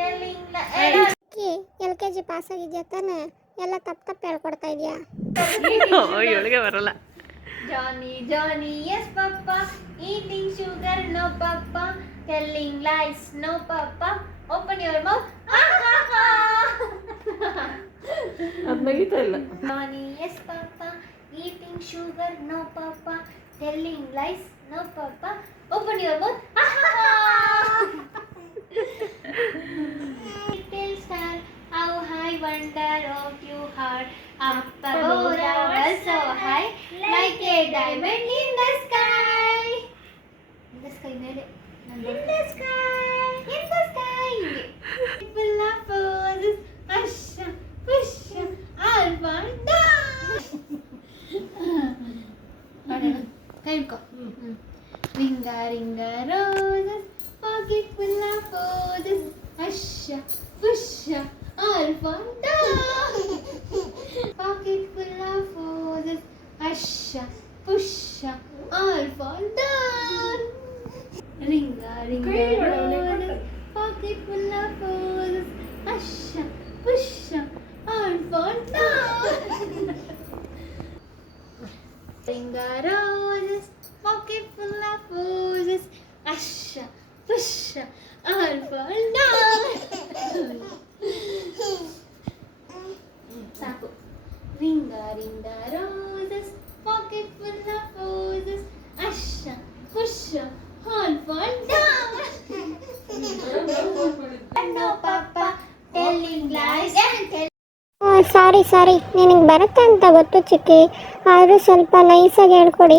telling LKG pass ಆಗಿದ್ಯಾ ತಾನೆ? ಎಲ್ಲ ತಪ್ಪು ಹೇಳ್ಕೊಡ್ತಾ ಇದೆಯಾ? ಇವಳಿಗೆ ಬರಲ್ಲ. Johnny, Johnny, yes papa, eating sugar, no papa, telling lies, no papa, open your mouth, ha ha ha. ಅದು ನಗೀತಾ ಇಲ್ಲ. Johnny, yes papa, eating sugar, no papa, telling lies, no papa, open your mouth, ha ha ha. Little star, how high wonder of your heart, up above the world so high, like a diamond in the sky. In the sky, mere. In the sky, in the sky. Full of roses, Asha, Pusha, Alvanda. Kay ko. Ringa, ringa, roses, pocket full of roses, Asha, Pusha, Alvanda. Pocket full of roses, Asha, Pusha, Alvanda. Ringa, ringa, roses, pocket full of roses, Asha, Pusha, Alvanda. Ringa, roses, pocket full of roses, Asha, Pusha, Alvanda. Sapo. Ringa, ringa, roses, pocket full of roses, Asha, Pusha, Alvanda. No papa, telling lies and telling. ಸಾರಿ ನಿನಗೆ ಬರುತ್ತೆ ಅಂತ ಗೊತ್ತು ಚಿಕ್ಕಿ, ಆದರೂ ಸ್ವಲ್ಪ ನೈಸಾಗಿ ಹೇಳ್ಕೊಡಿ.